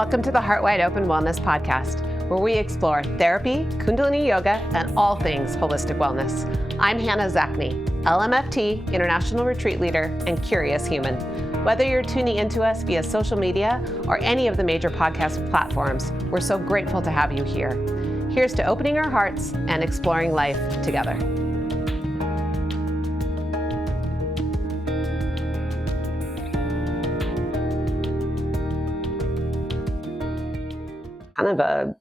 Welcome to the Heart Wide Open Wellness Podcast, where we explore therapy, Kundalini Yoga, and all things holistic wellness. I'm Hannah Zachney, LMFT, International Retreat Leader, and Curious Human. Whether you're tuning into us via social media or any of the major podcast platforms, we're so grateful to have you here. Here's to opening our hearts and exploring life together. Kind of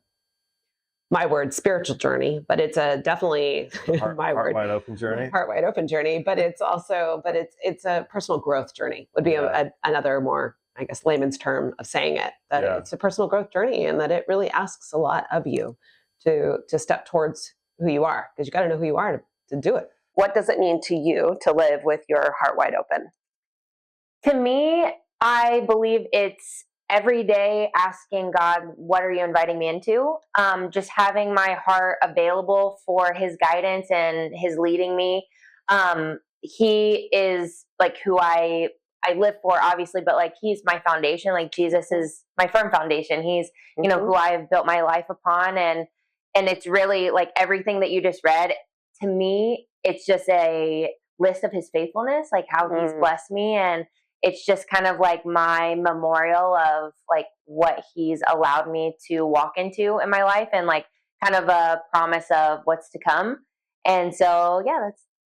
my word, spiritual journey, but it's a definitely heart wide open journey. Heart wide open journey, but it's also, it's a personal growth journey would be another more, I guess, layman's term of saying it, that it's a personal growth journey and that it really asks a lot of you to step towards who you are, because you got to know who you are to do it. What does it mean to you to live with your heart wide open? To me, I believe it's every day asking God, what are you inviting me into? Just having my heart available for his guidance and his leading me. He is like who I live for, obviously, but like he's my foundation. Like Jesus is my firm foundation. He's, who I have built my life upon. And it's really like everything that you just read, to me, it's just a list of his faithfulness, like how he's blessed me. And it's just kind of like my memorial of like what he's allowed me to walk into in my life, and like kind of a promise of what's to come. And so,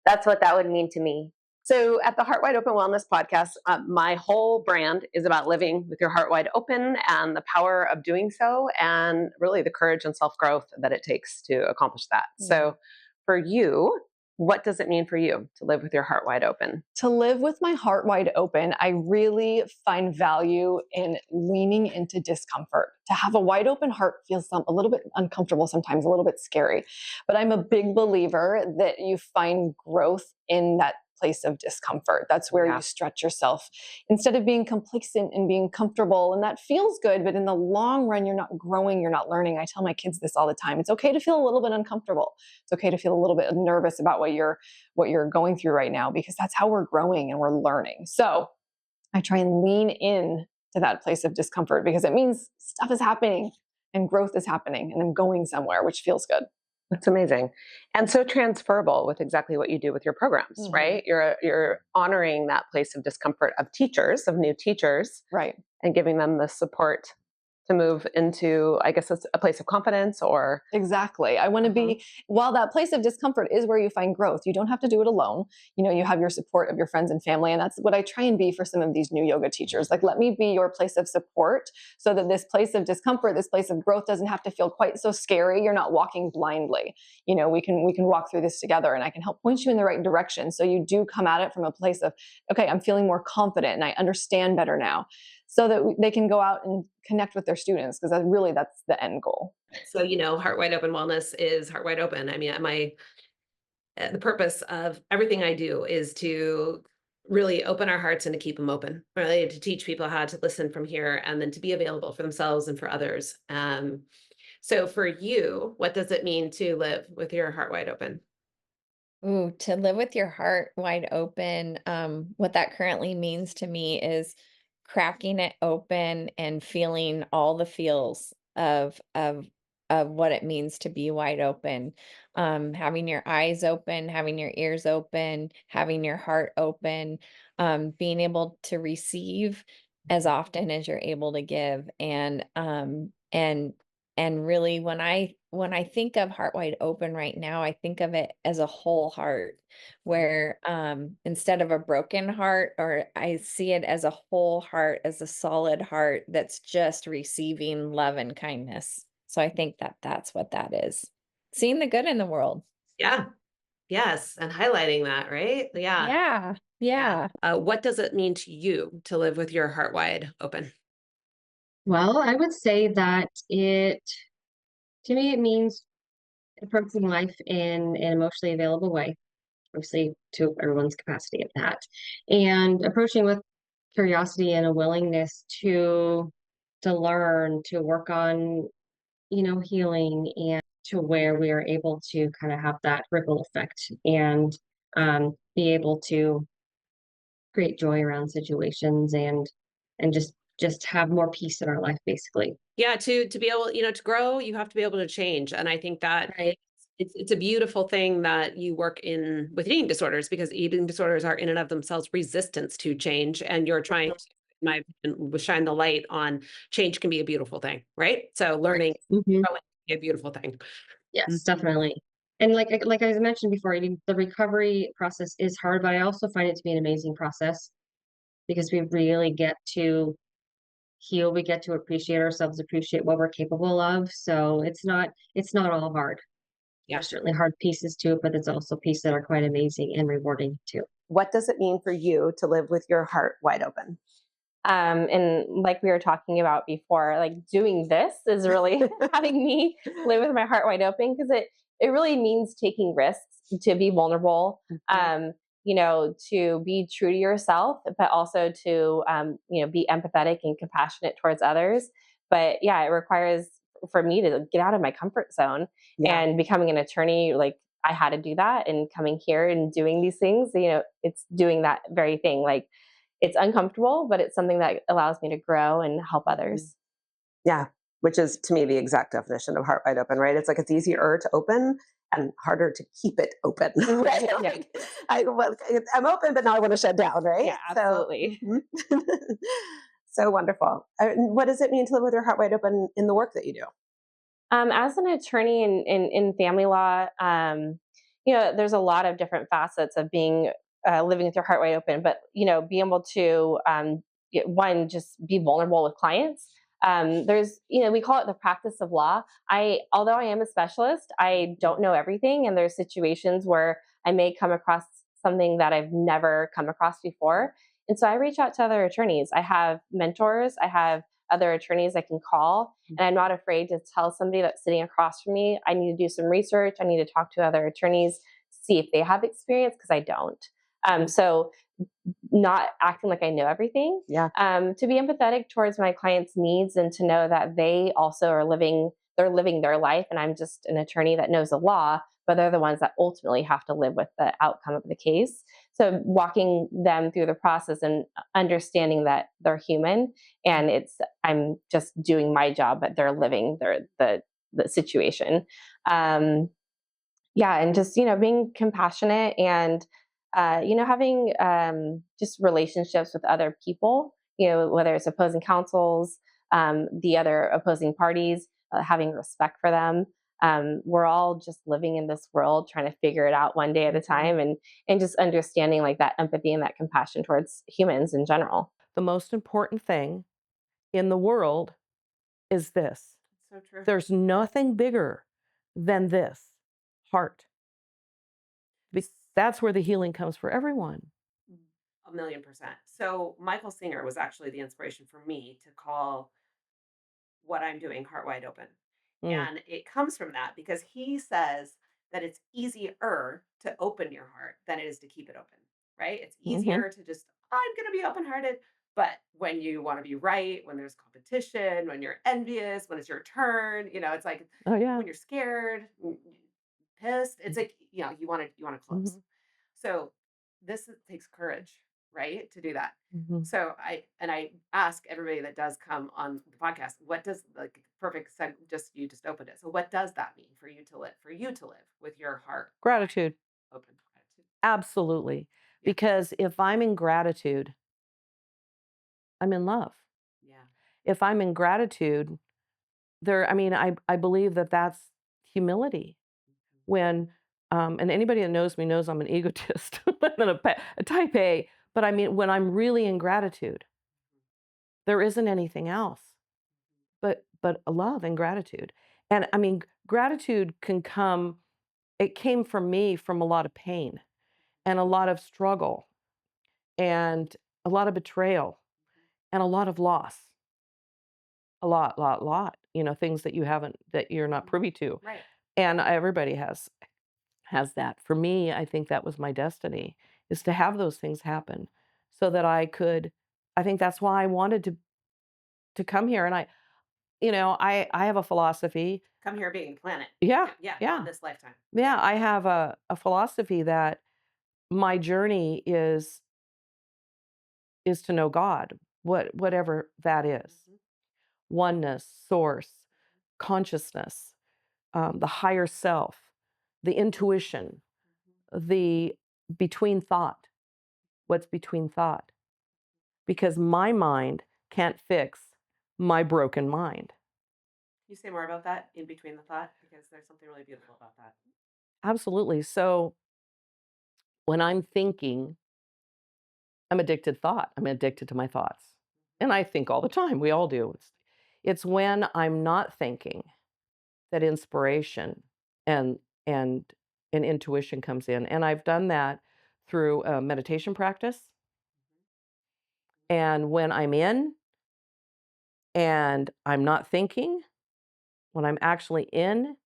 that's what that would mean to me. So at the Heart Wide Open Wellness Podcast, my whole brand is about living with your heart wide open and the power of doing so, and really the courage and self-growth that it takes to accomplish that. Mm-hmm. So for you, what does it mean for you to live with your heart wide open? To live with my heart wide open, I really find value in leaning into discomfort. To have a wide open heart feels a little bit uncomfortable sometimes, a little bit scary. But I'm a big believer that you find growth in that place of discomfort. That's where you stretch yourself instead of being complacent and being comfortable. And that feels good, but in the long run, you're not growing, you're not learning. I tell my kids this all the time. It's okay to feel a little bit uncomfortable. It's okay to feel a little bit nervous about what you're going through right now, because that's how we're growing and we're learning. So I try and lean in to that place of discomfort, because it means stuff is happening and growth is happening and I'm going somewhere, which feels good. That's amazing. And so transferable with exactly what you do with your programs, right? You're honoring that place of discomfort of teachers, of new teachers, right? And giving them the support to move into, I guess, it's a place of confidence or... Exactly. I want to be, while that place of discomfort is where you find growth, you don't have to do it alone. You have your support of your friends and family. And that's what I try and be for some of these new yoga teachers. Like, let me be your place of support so that this place of discomfort, this place of growth doesn't have to feel quite so scary. You're not walking blindly. We can walk through this together, and I can help point you in the right direction. So you do come at it from a place of, okay, I'm feeling more confident and I understand better now, so that they can go out and connect with their students, because that's the end goal. So, Heart Wide Open Wellness is heart wide open. I mean, the purpose of everything I do is to really open our hearts and to keep them open, really to teach people how to listen from here and then to be available for themselves and for others. So for you, what does it mean to live with your heart wide open? Ooh, to live with your heart wide open. What that currently means to me is cracking it open and feeling all the feels of what it means to be wide open. Having your eyes open, having your ears open, having your heart open, being able to receive as often as you're able to give. And really, when I think of heart wide open right now, I think of it as a whole heart, where instead of a broken heart, or I see it as a whole heart, as a solid heart that's just receiving love and kindness. So I think that that's what that is. Seeing the good in the world. Yeah. Yes. And highlighting that, right? Yeah. Yeah. What does it mean to you to live with your heart wide open? Well, I would say that to me, it means approaching life in an emotionally available way, obviously to everyone's capacity of that, and approaching with curiosity and a willingness to learn, to work on, healing, and to where we are able to kind of have that ripple effect and be able to create joy around situations and just just have more peace in our life, basically. Yeah, to be able, to grow, you have to be able to change. And I think that Right. it's a beautiful thing that you work in with eating disorders, because eating disorders are in and of themselves resistance to change. And you're trying to, in my opinion, shine the light on change can be a beautiful thing, right? So learning, Hmm. growing can be a beautiful thing. Yes, Mhm. definitely. And like I mentioned before, I mean, the recovery process is hard, but I also find it to be an amazing process because we really get to heal, we get to appreciate ourselves, appreciate what we're capable of. So it's not all hard. Yeah. There's certainly hard pieces to it, but there's also pieces that are quite amazing and rewarding too. What does it mean for you to live with your heart wide open? And like we were talking about before, like doing this is really having me live with my heart wide open, because it really means taking risks, to be vulnerable, to be true to yourself, but also to be empathetic and compassionate towards others. But yeah, it requires for me to get out of my comfort zone. Yeah. And becoming an attorney, like I had to do that, and coming here and doing these things, it's doing that very thing. Like it's uncomfortable, but it's something that allows me to grow and help others. Yeah, which is to me the exact definition of heart wide open, right? It's like it's easier to open and harder to keep it open. Right? Yeah. Like, I'm open, but now I want to shut down, right? Yeah, absolutely. So, so wonderful. What does it mean to live with your heart wide open in the work that you do? As an attorney in family law, there's a lot of different facets of being living with your heart wide open, but being able to one, just be vulnerable with clients. There's, we call it the practice of law. Although I am a specialist, I don't know everything, and there's situations where I may come across something that I've never come across before, and so I reach out to other attorneys. I have mentors. I have other attorneys I can call. And I'm not afraid to tell somebody that's sitting across from me, I need to do some research. I need to talk to other attorneys, see if they have experience, because I don't. So not acting like I know everything. Yeah. To be empathetic towards my clients' needs, and to know that they also are living their life, and I'm just an attorney that knows the law, but they're the ones that ultimately have to live with the outcome of the case. So walking them through the process and understanding that they're human, and I'm just doing my job, but they're living the situation. Yeah, and just being compassionate, and having just relationships with other people, whether it's opposing counsels, the other opposing parties, having respect for them. We're all just living in this world, trying to figure it out one day at a time, and just understanding like that empathy and that compassion towards humans in general. The most important thing in the world is this. So true. There's nothing bigger than this heart. That's where the healing comes for everyone. 1,000,000%. So Michael Singer was actually the inspiration for me to call what I'm doing heart wide open. Mm. And it comes from that because he says that it's easier to open your heart than it is to keep it open, right? It's easier to just, I'm going to be open hearted. But when you want to be right, when there's competition, when you're envious, when it's your turn, it's like Oh yeah. when you're scared, pissed, it's like, you want to close. So takes courage, right? To do that. So I ask everybody that does come on the podcast, what does you just opened it. So what does that mean for you to live with your heart Gratitude. open? Gratitude. Absolutely. Yeah. Because if I'm in gratitude, I'm in love. Yeah. If I'm in gratitude, I believe that that's humility. When, and anybody that knows me knows I'm an egotist, I'm a type A, but I mean, when I'm really in gratitude, there isn't anything else but love and gratitude. And I mean, gratitude it came from me from a lot of pain and a lot of struggle and a lot of betrayal and a lot of loss. A lot, things that you're not privy to. Right. And everybody has that. For me, I think that was my destiny, is to have those things happen so that I think that's why I wanted to come here. And I have a philosophy. Come here being planet. Yeah. Yeah. Yeah. Not this lifetime. Yeah. I have a philosophy that my journey is to know God. whatever that is. Oneness, source, consciousness, the higher self, the intuition, the between thought, what's between thought. Because my mind can't fix my broken mind. Can you say more about that in between the thought? Because there's something really beautiful about that. Absolutely. So when I'm thinking, I'm addicted to thought. I'm addicted to my thoughts. And I think all the time. We all do. It's when I'm not thinking that inspiration and and and intuition comes in. And I've done that through a meditation practice. And when I'm in and I'm not thinking, when I'm actually in,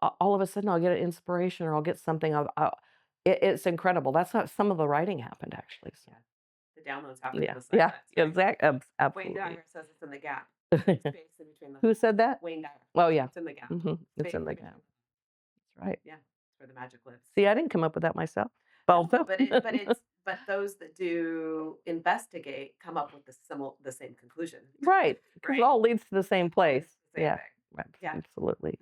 all of a sudden I'll get an inspiration or I'll get something. It's incredible. That's how some of the writing happened, actually. So. The downloads happen Yeah, in the yeah, silence. Right? exactly, Wayne absolutely. Dyer says it's in the gap. Space in between the Who said that? Wayne Dyer. Oh, yeah. It's in the gap. It's Space in the between gap. That's right. Yeah, it's where the magic lives. See, I didn't come up with that myself. No, but those that do investigate come up with the same conclusion. Right, because it all leads to the same place. Same Yeah, thing. right, Yeah. absolutely.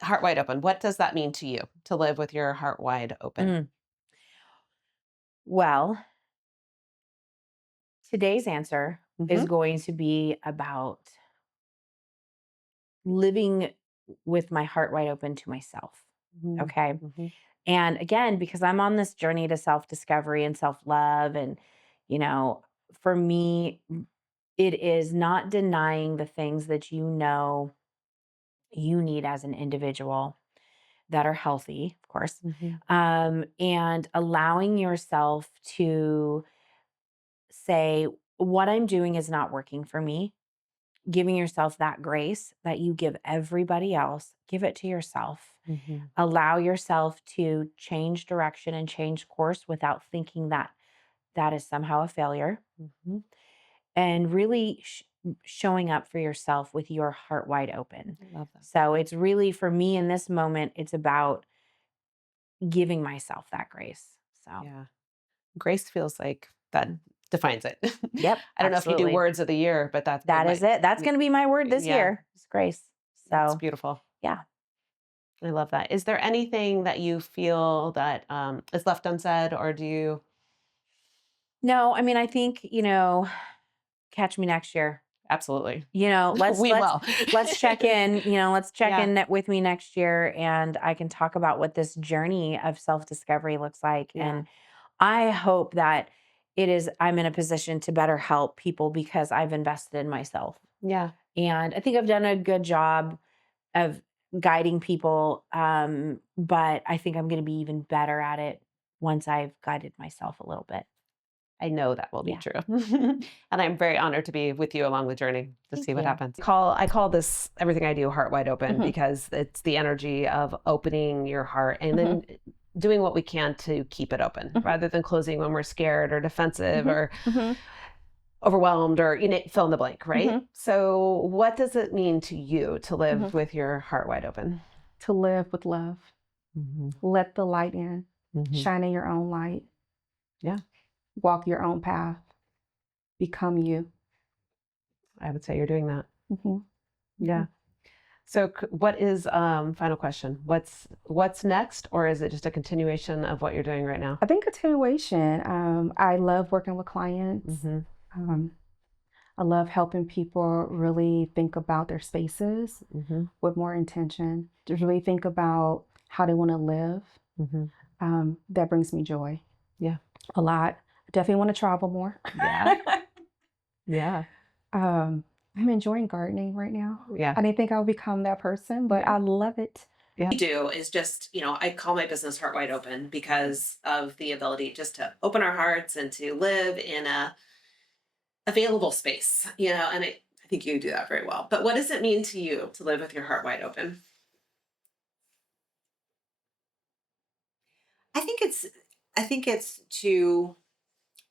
Heart wide open. What does that mean to you to live with your heart wide open? Well, today's answer is going to be about living with my heart wide open to myself. Okay. And again, because I'm on this journey to self discovery and self love, and, for me, it is not denying the things that you need as an individual that are healthy, of course, and allowing yourself to say, what I'm doing is not working for me. Giving yourself that grace that you give everybody else, give it to yourself. Allow yourself to change direction and change course without thinking that that is somehow a failure. And really showing up for yourself with your heart wide open. I love that. So it's really, for me in this moment, it's about giving myself that grace. So Yeah. Grace feels like that defines it. Yep, I don't know if you do absolutely. words of the year, but that is it. That's going to be my word this year. It's grace. That's So beautiful. yeah. I love that. Is there anything that you feel that is left unsaid, or do you? No, I mean, I think, catch me next year. Absolutely. Let's check in, let's check Yeah. in with me next year, and I can talk about what this journey of self-discovery looks like. Yeah. And I hope that I'm in a position to better help people because I've invested in myself. Yeah. And I think I've done a good job of guiding people. But I think I'm going to be even better at it once I've guided myself a little bit. I know that will be Yeah. true. And I'm very honored to be with you along the journey to Thank see what you. happens. I call this everything I do heart wide open because it's the energy of opening your heart and then doing what we can to keep it open rather than closing when we're scared or defensive or overwhelmed or fill in the blank, right? So what does it mean to you to live with your heart wide open? To live with love. Let the light in. Shine in your own light. Yeah. Walk your own path. Become you. I would say you're doing that. Yeah. So what is, final question, what's next, or is it just a continuation of what you're doing right now? I think continuation. I love working with clients. I love helping people really think about their spaces with more intention, to really think about how they want to live. That brings me joy. Yeah. A lot. I definitely want to travel more. Yeah. Yeah. I'm enjoying gardening right now. Yeah. I didn't think I would become that person, but I love it. Yeah. What we do is just, I call my business Heart Wide Open because of the ability just to open our hearts and to live in a available space, and I think you do that very well. But what does it mean to you to live with your heart wide open? I think it's to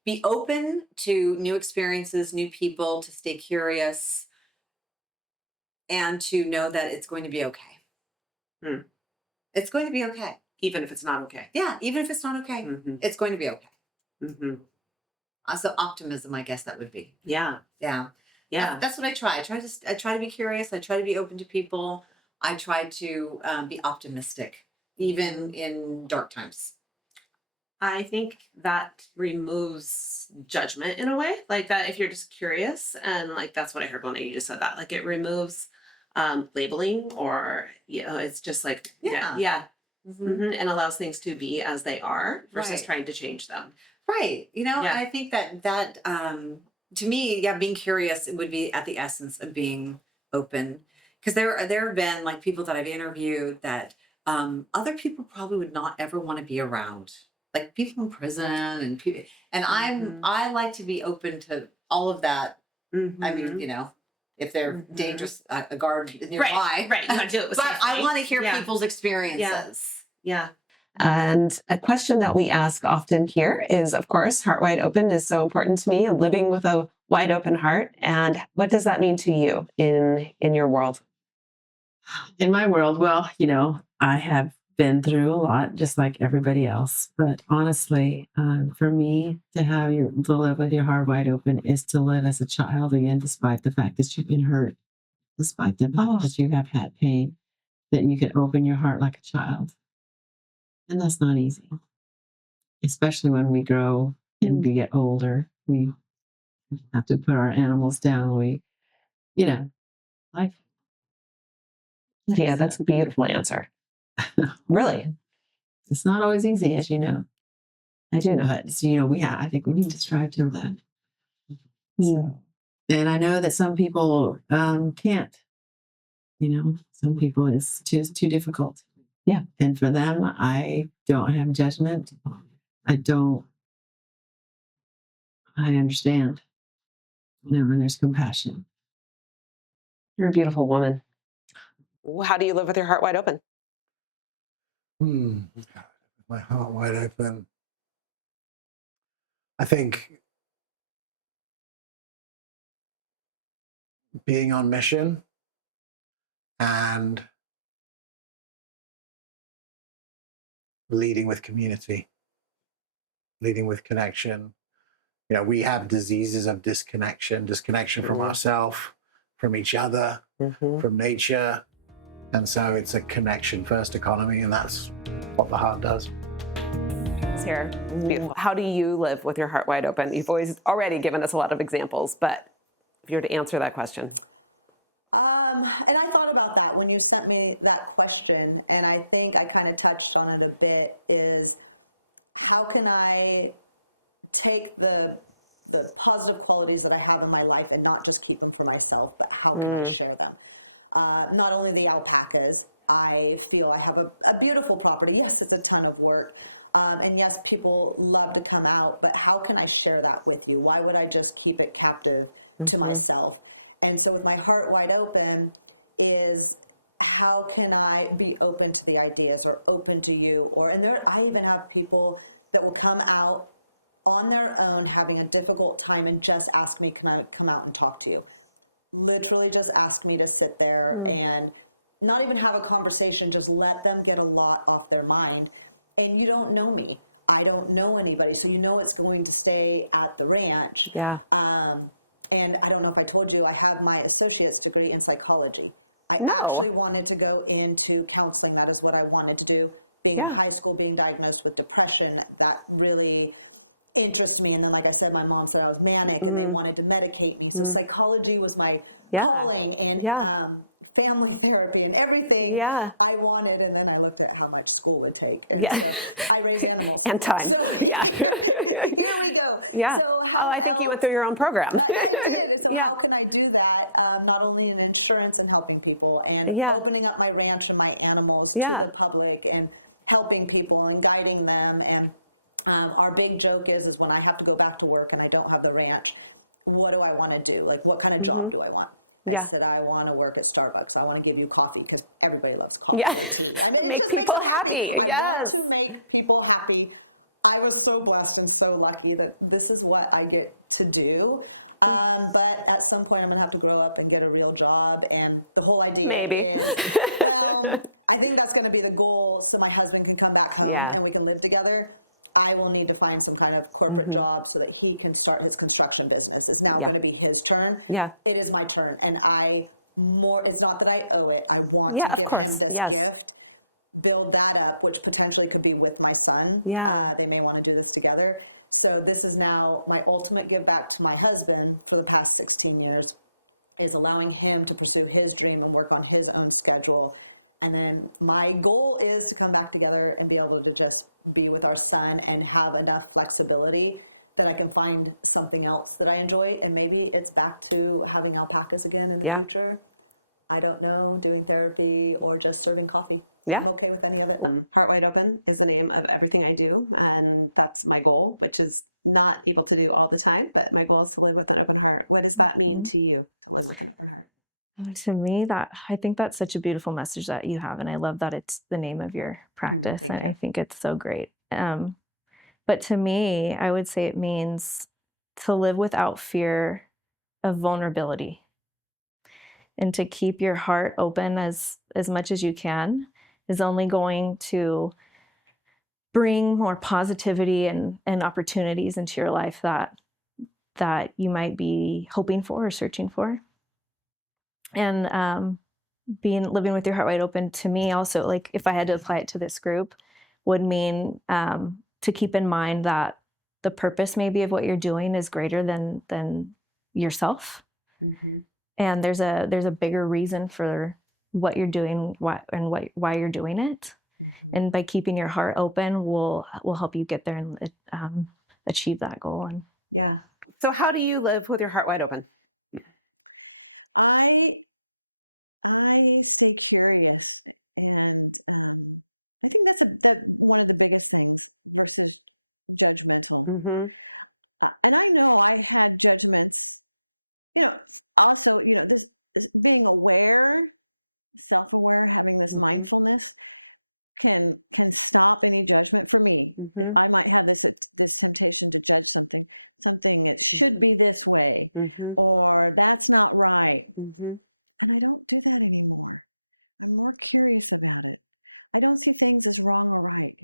be open to new experiences, new people, to stay curious, and to know that it's going to be okay. It's going to be okay. Even if it's not okay. Yeah, even if it's not okay, it's going to be okay. So optimism, I guess that would be. Yeah. Yeah. That's what I try. I try to be curious. I try to be open to people. I try to be optimistic, even in dark times. I think that removes judgment in a way, like that if you're just curious, and like that's what I heard when you just said that. Like it removes labeling, or it's just like and allows things to be as they are versus trying to change them. Right. I think that to me, being curious, it would be at the essence of being open. Because there have been like people that I've interviewed that other people probably would not ever want to be around, like people in prison and people. And I like to be open to all of that. I mean, if they're dangerous, a guard nearby, right, you want to do it with but safety. I want to hear people's experiences. Yeah. And a question that we ask often here is, of course, Heart Wide Open is so important to me, living with a wide open heart. And what does that mean to you in your world? In my world, well, I have been through a lot, just like everybody else. But honestly, for me, to live with your heart wide open is to live as a child again, despite the fact that you've been hurt, despite the fact that you have had pain, that you can open your heart like a child. And that's not easy, especially when we grow and we get older. We have to put our animals down. Life. Yeah, that's a beautiful answer. Really. It's not always easy, as you know. I do know. But, I think we need to strive to that. So, and I know that some people can't. Some people it's just too difficult. Yeah. And for them, I don't have judgment. I understand. And there's compassion. You're a beautiful woman. How do you live with your heart wide open? My heart wide open. I think being on mission and leading with community, leading with connection. We have diseases of disconnection from ourselves, from each other, from nature. And so it's a connection first economy, and that's what the heart does. Sarah, it's beautiful. How do you live with your heart wide open? You've already given us a lot of examples, but if you were to answer that question. And I thought about that when you sent me that question, and I think I kind of touched on it a bit, is how can I take the positive qualities that I have in my life and not just keep them for myself, but how can I share them? Not only the alpacas, I feel I have a beautiful property. Yes, it's a ton of work. And yes, people love to come out, but how can I share that with you? Why would I just keep it captive to myself? And so with my heart wide open is how can I be open to the ideas or open to you? I even have people that will come out on their own having a difficult time and just ask me, can I come out and talk to you? Literally just ask me to sit there and not even have a conversation, just let them get a lot off their mind. And you don't know me. I don't know anybody. So it's going to stay at the ranch. Yeah. And I don't know if I told you, I have my associate's degree in psychology. I actually wanted to go into counseling. That is what I wanted to do. Being in high school, being diagnosed with depression, that really interested me. And then, like I said, my mom said I was manic and they wanted to medicate me. So psychology was my calling, and family therapy and everything I wanted. And then I looked at how much school would take. And so I raise animals. And time. So here we go. Yeah. So I think you went through your own program. I did. And so how can I do that? Not only in insurance and helping people and opening up my ranch and my animals to the public and helping people and guiding them. And our big joke is when I have to go back to work and I don't have the ranch, what do I want to do? Like, what kind of job do I want? I said, I want to work at Starbucks. I want to give you coffee because everybody loves coffee or tea. I mean, it just makes them happy. I want to make people happy. I was so blessed and so lucky that this is what I get to do. But at some point, I'm going to have to grow up and get a real job. And the whole idea is, well, I think that's going to be the goal so my husband can come back home and we can live together. I will need to find some kind of corporate job so that he can start his construction business. It's now going to be his turn. Yeah. It is my turn. And it's not that I owe it. I want to give him this gift, build that up, which potentially could be with my son. Yeah. They may want to do this together. So this is now my ultimate give back to my husband for the past 16 years, is allowing him to pursue his dream and work on his own schedule. And then my goal is to come back together and be able to just be with our son and have enough flexibility that I can find something else that I enjoy. And maybe it's back to having alpacas again in the future. I don't know, doing therapy or just serving coffee. Yeah. I'm okay with any of it. Heart Wide Open is the name of everything I do. And that's my goal, which is not able to do all the time. But my goal is to live with an open heart. What does that mean to you, to live with an open heart? To me, I think that's such a beautiful message that you have, and I love that it's the name of your practice, and I think it's so great. But to me, I would say it means to live without fear of vulnerability, and to keep your heart open as much as you can is only going to bring more positivity and opportunities into your life that you might be hoping for or searching for. And living with your heart wide open, to me also, like if I had to apply it to this group, would mean to keep in mind that the purpose maybe of what you're doing is greater than yourself. And there's a bigger reason for what you're doing, why you're doing it. And by keeping your heart open will help you get there and achieve that goal. And So how do you live with your heart wide open? I stay curious, and I think that's one of the biggest things versus judgmental. And I know I had judgments, also, this being aware, self-aware, having this mindfulness can stop any judgment for me. I might have this temptation to judge something it should be this way, or that's not right. And I don't do that anymore. I'm more curious about it. I don't see things as wrong or right,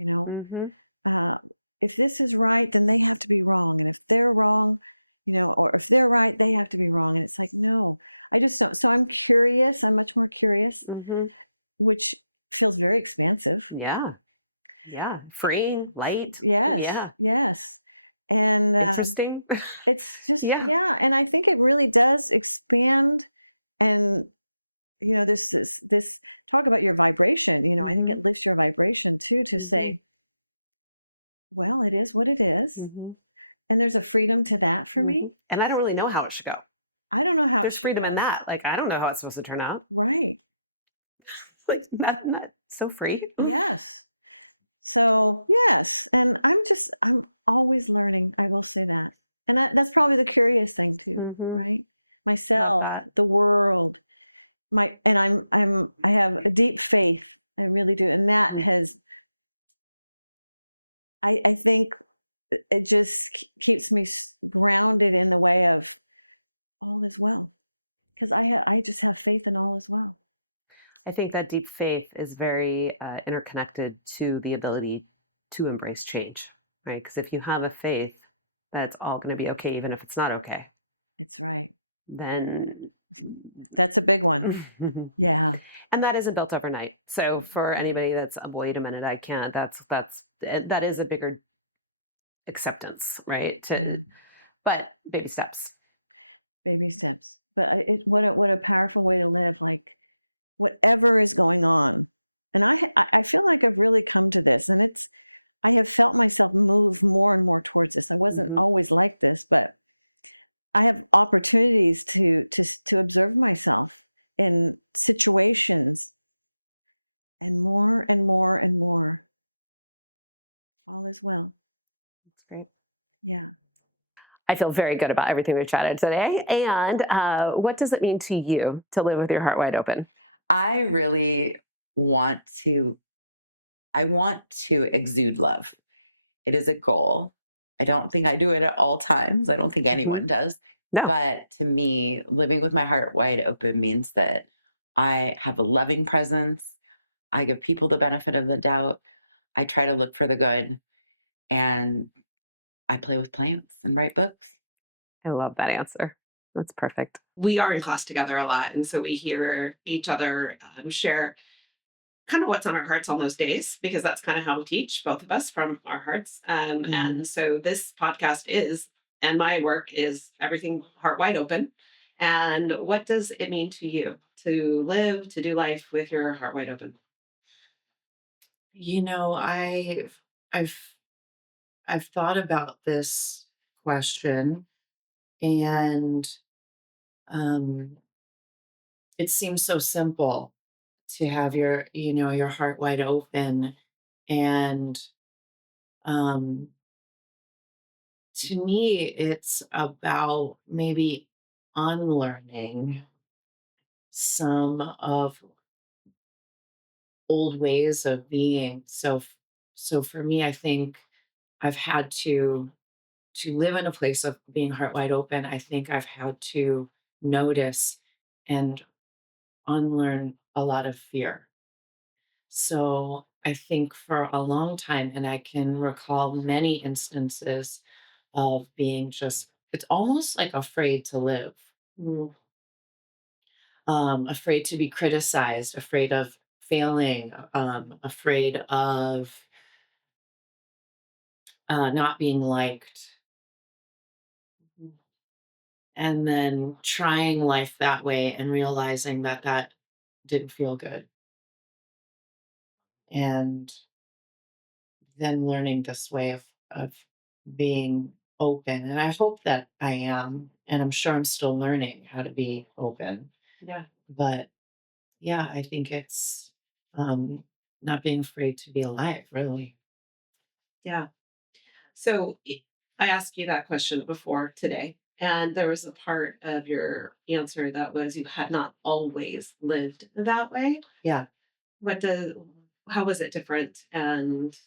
if this is right, then they have to be wrong. And if they're wrong, or if they're right, they have to be wrong. And it's like, no, I just don't. So I'm curious. I'm much more curious, which feels very expansive. Yeah. Free, light. Yes. Yes. And interesting. It's just, And I think it really does expand. And, this talk about your vibration, I think it lifts your vibration too, to say, well, it is what it is. And there's a freedom to that for me. And I don't really know how it should go. I don't know how there's freedom in that. Like, I don't know how it's supposed to turn out. Right. Like, not so free. Yes. So, yes. And I'm always learning. I will say that. And that's probably the curious thing too, right? Myself, the world, I have a deep faith. I really do. And that has, I think it just keeps me grounded in the way of all is well. Because I just have faith in all is well. I think that deep faith is very interconnected to the ability to embrace change, right? Because if you have a faith that it's all going to be okay, even if it's not okay. It's right. Then that's a big one. Yeah. And that isn't built overnight. So for anybody that's, wait a minute, I can't, that is a bigger acceptance, right? But baby steps. Baby steps. But what a powerful way to live, like whatever is going on. And I feel like I've really come to this, and I have felt myself move more and more towards this. I wasn't always like this, but I have opportunities to observe myself in situations, and more and more and more. All is well. That's great. Yeah. I feel very good about everything we've chatted today. And what does it mean to you to live with your heart wide open? I really want to exude love. It is a goal. I don't think I do it at all times. I don't think anyone does. No. But to me, living with my heart wide open means that I have a loving presence. I give people the benefit of the doubt. I try to look for the good. and I play with plants and write books. I love that answer. That's perfect. We are in class together a lot. And so we hear each other share kind of what's on our hearts on those days, because that's kind of how we teach, both of us, from our hearts. And so this podcast is, and my work is, everything heart wide open. And what does it mean to you to live, to do life with your heart wide open? You know, I've thought about this question, and it seems so simple to have your heart wide open. And um to me, it's about maybe unlearning some of old ways of being. So for me, I think I've had to live in a place of being heart wide open. I think I've had to notice and unlearn a lot of fear. So I think for a long time, and I can recall many instances of being just, it's almost like afraid to live, afraid to be criticized, afraid of failing, afraid of not being liked, and then trying life that way and realizing that that didn't feel good. And then learning this way of being open. And I hope that I am, and I'm sure I'm still learning how to be open. Yeah. But yeah, I think it's not being afraid to be alive, really. Yeah. So I asked you that question before today, and there was a part of your answer that was you had not always lived that way. Yeah. How was it different, and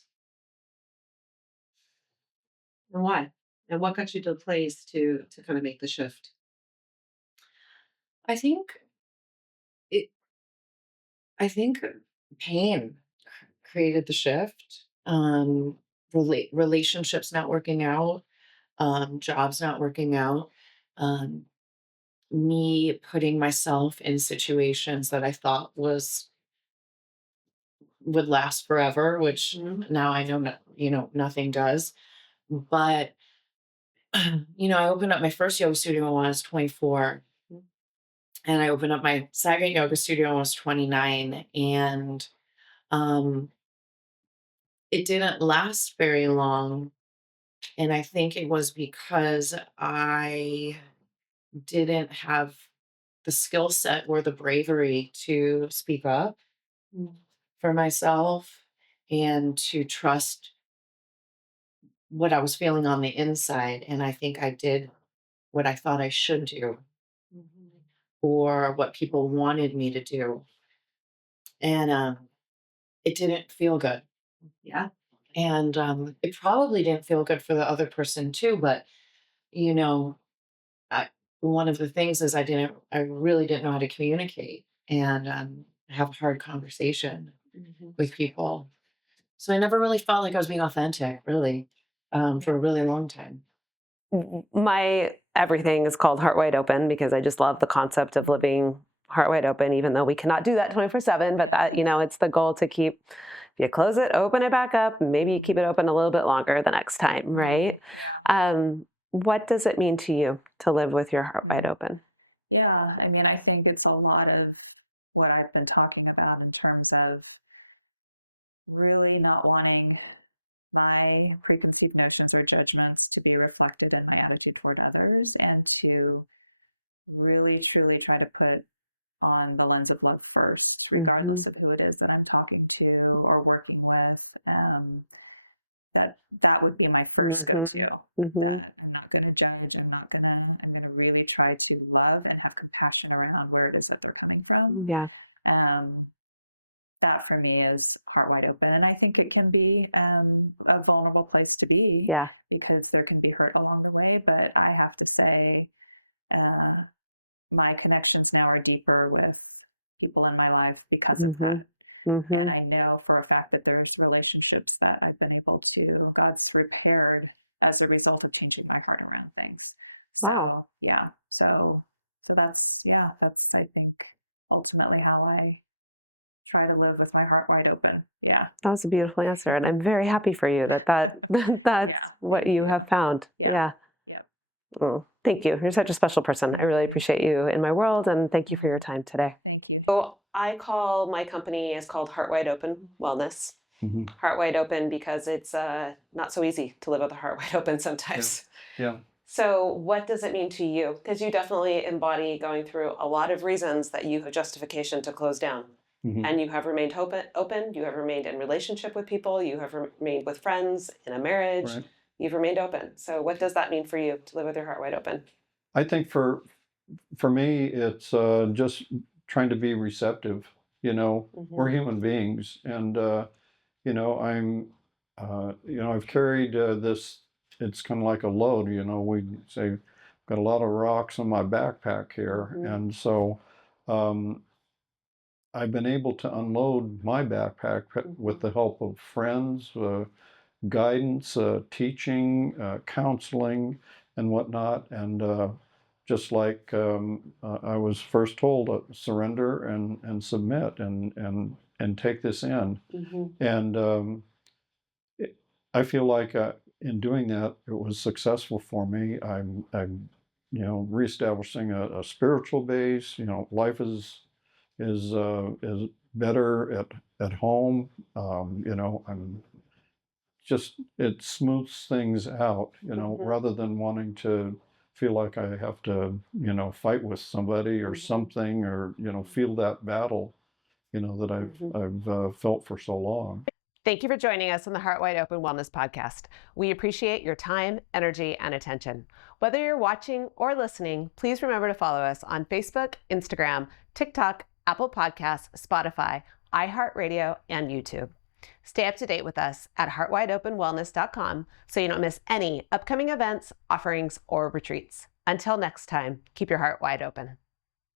why? And what got you to the place to kind of make the shift? I think it I think pain created the shift. Relationships not working out, jobs not working out, um, me putting myself in situations that I thought would last forever, which now I know, nothing does. But I opened up my first yoga studio when I was 24, and I opened up my second yoga studio when I was 29, and um, it didn't last very long. And I think it was because I didn't have the skill set or the bravery to speak up for myself and to trust what I was feeling on the inside. And I think I did what I thought I should do or what people wanted me to do. And it didn't feel good. Yeah. And it probably didn't feel good for the other person too. But, you know, I, one of the things is I really didn't know how to communicate and have a hard conversation with people. So I never really felt like I was being authentic, really, for a really long time. My everything is called Heart Wide Open because I just love the concept of living heart wide open, even though we cannot do that 24/7. But that, it's the goal to keep, if you close it, open it back up, maybe you keep it open a little bit longer the next time, right? What does it mean to you to live with your heart wide open? Yeah, I mean, I think it's a lot of what I've been talking about in terms of really not wanting my preconceived notions or judgments to be reflected in my attitude toward others, and to really truly try to put on the lens of love first, regardless of who it is that I'm talking to or working with. That would be my first go-to. That I'm not going to judge. I'm going to really try to love and have compassion around where it is that they're coming from. Yeah. That for me is heart wide open. And I think it can be a vulnerable place to be, because there can be hurt along the way. But I have to say, my connections now are deeper with people in my life because of that. And I know for a fact that there's relationships that I've been able to, God's repaired as a result of changing my heart around things. So, Wow. yeah. So that's, I think, ultimately how I try to live with my heart wide open. Yeah. That was a beautiful answer. And I'm very happy for you that's Yeah, what thank you you. have found. Yeah. Yep. Oh, thank you. You're such a special person. I really appreciate you in my world, and thank you for your time today. Thank you. So I call my company is called Heart Wide Open Wellness. Heart wide open because it's not so easy to live with a heart wide open sometimes. Yeah. So what does it mean to you? Because you definitely embody going through a lot of reasons that you have justification to close down. And you have remained open. You have remained in relationship with people. You have remained with friends, in a marriage. Right. You've remained open. So what does that mean for you to live with your heart wide open? I think for me, it's just trying to be receptive. We're human beings, and I'm, I've carried this. It's kind of like a load. We say, got a lot of rocks in my backpack here, and so I've been able to unload my backpack with the help of friends, guidance, teaching, counseling, and whatnot. And just like I was first told, surrender and submit and take this in. And I feel like in doing that, it was successful for me. I'm reestablishing a spiritual base. Life is better at home. I'm just, it smooths things out, rather than wanting to feel like I have to, fight with somebody or something, or, feel that battle, that I've felt for so long. Thank you for joining us on the Heart Wide Open Wellness Podcast. We appreciate your time, energy, and attention. Whether you're watching or listening, please remember to follow us on Facebook, Instagram, TikTok, Apple Podcasts, Spotify, iHeartRadio, and YouTube. Stay up to date with us at heartwideopenwellness.com so you don't miss any upcoming events, offerings, or retreats. Until next time, keep your heart wide open.